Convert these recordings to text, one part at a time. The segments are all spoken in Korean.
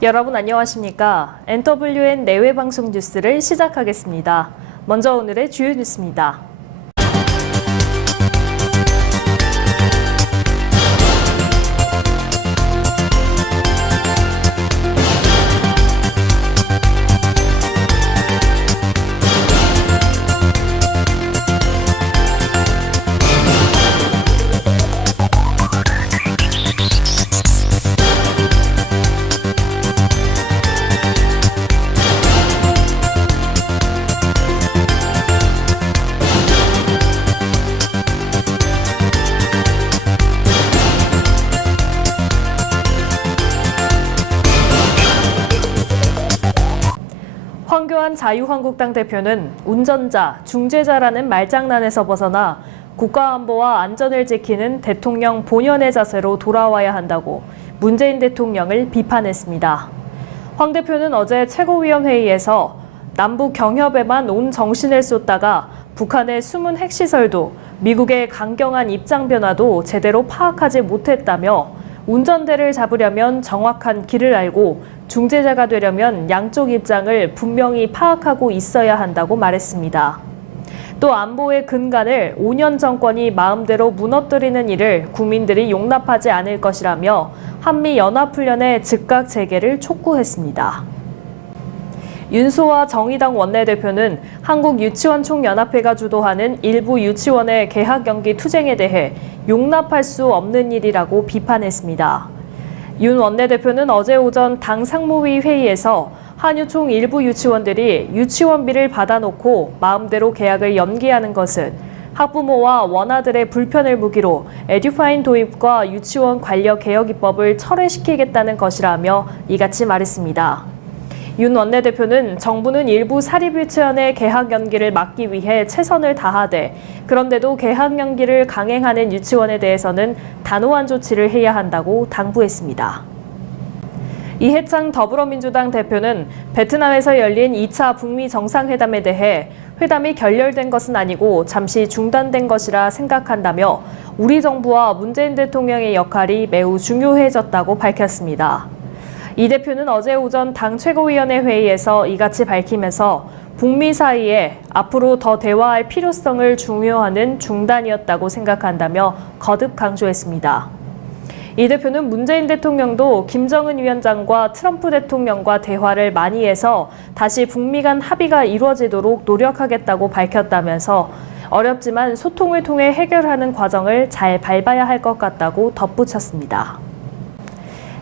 여러분 안녕하십니까? NWN 내외 방송 뉴스를 시작하겠습니다. 먼저 오늘의 주요 뉴스입니다. 황교안 자유한국당 대표는 운전자, 중재자라는 말장난에서 벗어나 국가안보와 안전을 지키는 대통령 본연의 자세로 돌아와야 한다고 문재인 대통령을 비판했습니다. 황 대표는 어제 최고위원회의에서 남북 경협에만 온 정신을 쏟다가 북한의 숨은 핵시설도 미국의 강경한 입장 변화도 제대로 파악하지 못했다며 운전대를 잡으려면 정확한 길을 알고 중재자가 되려면 양쪽 입장을 분명히 파악하고 있어야 한다고 말했습니다. 또 안보의 근간을 5년 정권이 마음대로 무너뜨리는 일을 국민들이 용납하지 않을 것이라며 한미연합훈련의 즉각 재개를 촉구했습니다. 윤소아 정의당 원내대표는 한국유치원총연합회가 주도하는 일부 유치원의 개학 연기 투쟁에 대해 용납할 수 없는 일이라고 비판했습니다. 윤 원내대표는 어제 오전 당 상무위 회의에서 한유총 일부 유치원들이 유치원비를 받아놓고 마음대로 개학을 연기하는 것은 학부모와 원아들의 불편을 무기로 에듀파인 도입과 유치원 관련 개혁 입법을 철회시키겠다는 것이라며 이같이 말했습니다. 윤 원내대표는 정부는 일부 사립유치원의 개학 연기를 막기 위해 최선을 다하되 그런데도 개학 연기를 강행하는 유치원에 대해서는 단호한 조치를 해야 한다고 당부했습니다. 이해창 더불어민주당 대표는 베트남에서 열린 2차 북미 정상회담에 대해 회담이 결렬된 것은 아니고 잠시 중단된 것이라 생각한다며 우리 정부와 문재인 대통령의 역할이 매우 중요해졌다고 밝혔습니다. 이 대표는 어제 오전 당 최고위원회 회의에서 이같이 밝히면서 북미 사이에 앞으로 더 대화할 필요성을 중요하는 중단이었다고 생각한다며 거듭 강조했습니다. 이 대표는 문재인 대통령도 김정은 위원장과 트럼프 대통령과 대화를 많이 해서 다시 북미 간 합의가 이루어지도록 노력하겠다고 밝혔다면서 어렵지만 소통을 통해 해결하는 과정을 잘 밟아야 할 것 같다고 덧붙였습니다.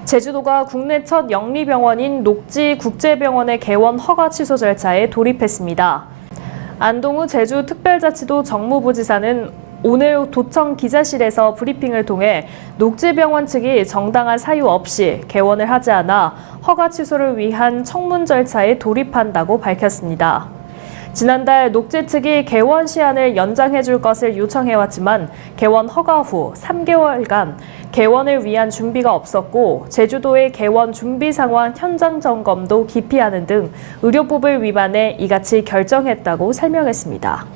제주도가 국내 첫 영리병원인 녹지국제병원의 개원 허가 취소 절차에 돌입했습니다. 안동우 제주특별자치도 정무부지사는 오늘 도청 기자실에서 브리핑을 통해 녹지병원 측이 정당한 사유 없이 개원을 하지 않아 허가 취소를 위한 청문 절차에 돌입한다고 밝혔습니다. 지난달 녹지 측이 개원 시한을 연장해 줄 것을 요청해왔지만 개원 허가 후 3개월간 개원을 위한 준비가 없었고 제주도의 개원 준비 상황 현장 점검도 기피하는 등 의료법을 위반해 이같이 결정했다고 설명했습니다.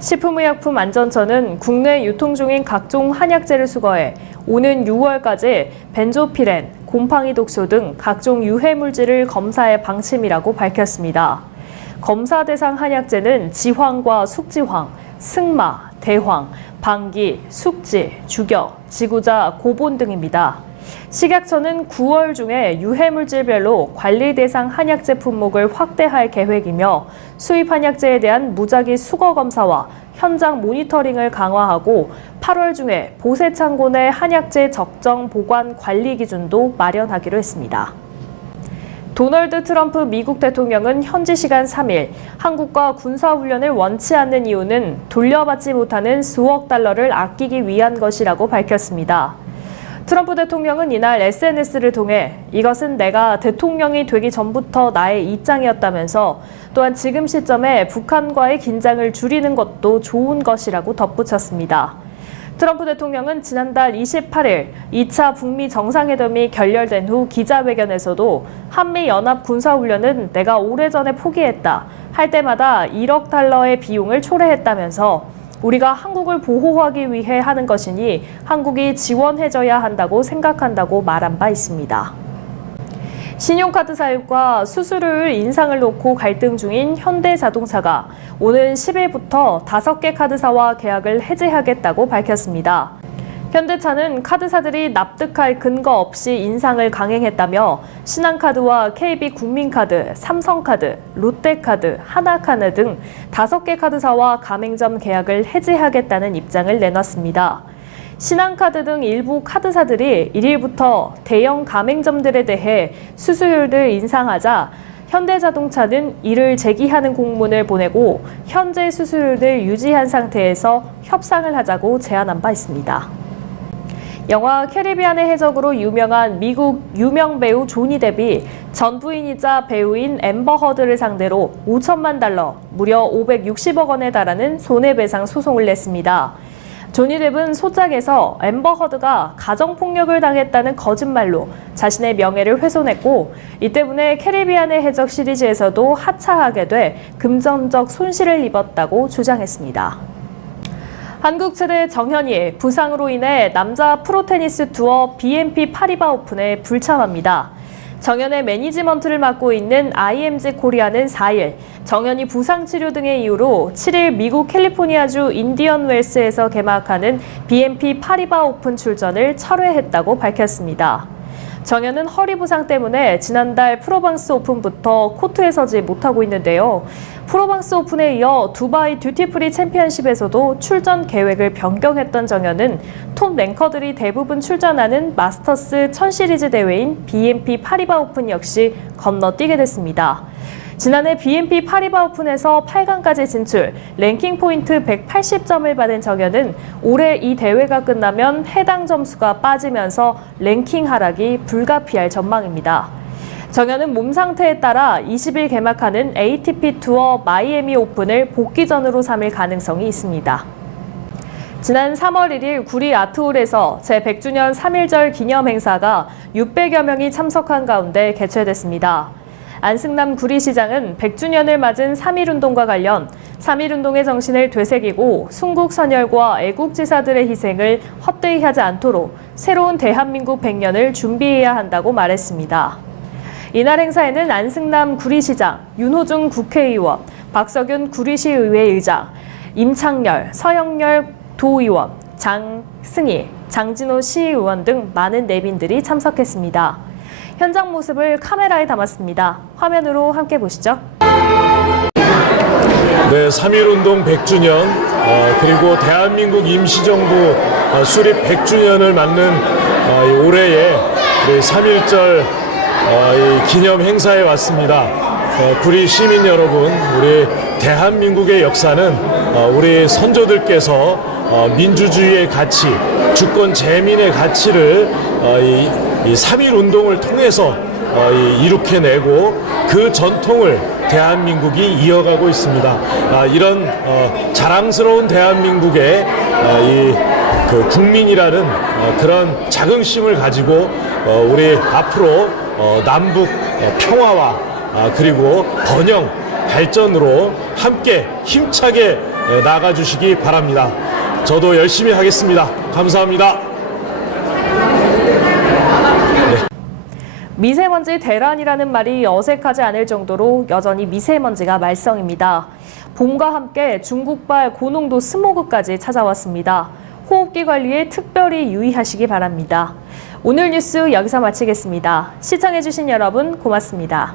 식품의약품안전처는 국내 유통 중인 각종 한약재를 수거해 오는 6월까지 벤조피렌, 곰팡이 독소 등 각종 유해물질을 검사할 방침이라고 밝혔습니다. 검사 대상 한약재는 지황과 숙지황, 승마, 대황, 방기, 숙지, 주겨, 지구자, 고본 등입니다. 식약처는 9월 중에 유해물질별로 관리 대상 한약재 품목을 확대할 계획이며 수입 한약재에 대한 무작위 수거 검사와 현장 모니터링을 강화하고 8월 중에 보세 창고 내 한약재 적정 보관 관리 기준도 마련하기로 했습니다. 도널드 트럼프 미국 대통령은 현지 시간 3일 한국과 군사훈련을 원치 않는 이유는 돌려받지 못하는 수억 달러를 아끼기 위한 것이라고 밝혔습니다. 트럼프 대통령은 이날 SNS를 통해 이것은 내가 대통령이 되기 전부터 나의 입장이었다면서 또한 지금 시점에 북한과의 긴장을 줄이는 것도 좋은 것이라고 덧붙였습니다. 트럼프 대통령은 지난달 28일 2차 북미 정상회담이 결렬된 후 기자회견에서도 한미연합 군사훈련은 내가 오래전에 포기했다. 할 때마다 1억 달러의 비용을 초래했다면서 우리가 한국을 보호하기 위해 하는 것이니 한국이 지원해줘야 한다고 생각한다고 말한 바 있습니다. 신용카드 사용과 수수료율 인상을 놓고 갈등 중인 현대자동차가 오는 10일부터 5개 카드사와 계약을 해지하겠다고 밝혔습니다. 현대차는 카드사들이 납득할 근거 없이 인상을 강행했다며 신한카드와 KB국민카드, 삼성카드, 롯데카드, 하나카드 등 5개 카드사와 가맹점 계약을 해지하겠다는 입장을 내놨습니다. 신한카드 등 일부 카드사들이 1일부터 대형 가맹점들에 대해 수수료를 인상하자 현대자동차는 이를 제기하는 공문을 보내고 현재 수수료를 유지한 상태에서 협상을 하자고 제안한 바 있습니다. 영화 캐리비안의 해적으로 유명한 미국 유명 배우 조니 뎁이 전 부인이자 배우인 앰버 허드를 상대로 5천만 달러, 무려 560억 원에 달하는 손해배상 소송을 냈습니다. 조니 뎁은 소장에서 앰버 허드가 가정폭력을 당했다는 거짓말로 자신의 명예를 훼손했고, 이 때문에 캐리비안의 해적 시리즈에서도 하차하게 돼 금전적 손실을 입었다고 주장했습니다. 한국 최대 정현이 부상으로 인해 남자 프로테니스 투어 BNP 파리바 오픈에 불참합니다. 정현의 매니지먼트를 맡고 있는 IMG 코리아는 4일 정현이 부상 치료 등의 이유로 7일 미국 캘리포니아주 인디언 웰스에서 개막하는 BNP 파리바 오픈 출전을 철회했다고 밝혔습니다. 정현은 허리 부상 때문에 지난달 프로방스 오픈부터 코트에 서지 못하고 있는데요. 프로방스 오픈에 이어 두바이 듀티프리 챔피언십에서도 출전 계획을 변경했던 정현은 톱 랭커들이 대부분 출전하는 마스터스 1000 시리즈 대회인 BNP 파리바 오픈 역시 건너뛰게 됐습니다. 지난해 BNP 파리바 오픈에서 8강까지 진출, 랭킹 포인트 180점을 받은 정현은 올해 이 대회가 끝나면 해당 점수가 빠지면서 랭킹 하락이 불가피할 전망입니다. 정현은 몸 상태에 따라 20일 개막하는 ATP 투어 마이애미 오픈을 복귀전으로 삼을 가능성이 있습니다. 지난 3월 1일 구리 아트홀에서 제100주년 3.1절 기념 행사가 600여 명이 참석한 가운데 개최됐습니다. 안승남 구리시장은 100주년을 맞은 3.1운동과 관련 3.1운동의 정신을 되새기고 순국선열과 애국지사들의 희생을 헛되이 하지 않도록 새로운 대한민국 100년을 준비해야 한다고 말했습니다. 이날 행사에는 안승남 구리시장, 윤호중 국회의원, 박석윤 구리시의회 의장, 임창열, 서영열 도의원, 장승희, 장진호 시의원 등 많은 내빈들이 참석했습니다. 현장 모습을 카메라에 담았습니다. 화면으로 함께 보시죠. 네, 3.1운동 100주년 그리고 대한민국 임시정부 수립 100주년을 맞는 올해의 3.1절 기념 행사에 왔습니다. 구리 시민 여러분, 우리 대한민국의 역사는 우리 선조들께서 민주주의의 가치, 주권 재민의 가치를 이 3.1운동을 통해서 이룩해내고 그 전통을 대한민국이 이어가고 있습니다. 이런 자랑스러운 대한민국의 그 국민이라는 그런 자긍심을 가지고 우리 앞으로 남북 평화와 그리고 번영, 발전으로 함께 힘차게 나아가주시기 바랍니다. 저도 열심히 하겠습니다. 감사합니다. 미세먼지 대란이라는 말이 어색하지 않을 정도로 여전히 미세먼지가 말썽입니다. 봄과 함께 중국발 고농도 스모그까지 찾아왔습니다. 호흡기 관리에 특별히 유의하시기 바랍니다. 오늘 뉴스 여기서 마치겠습니다. 시청해주신 여러분 고맙습니다.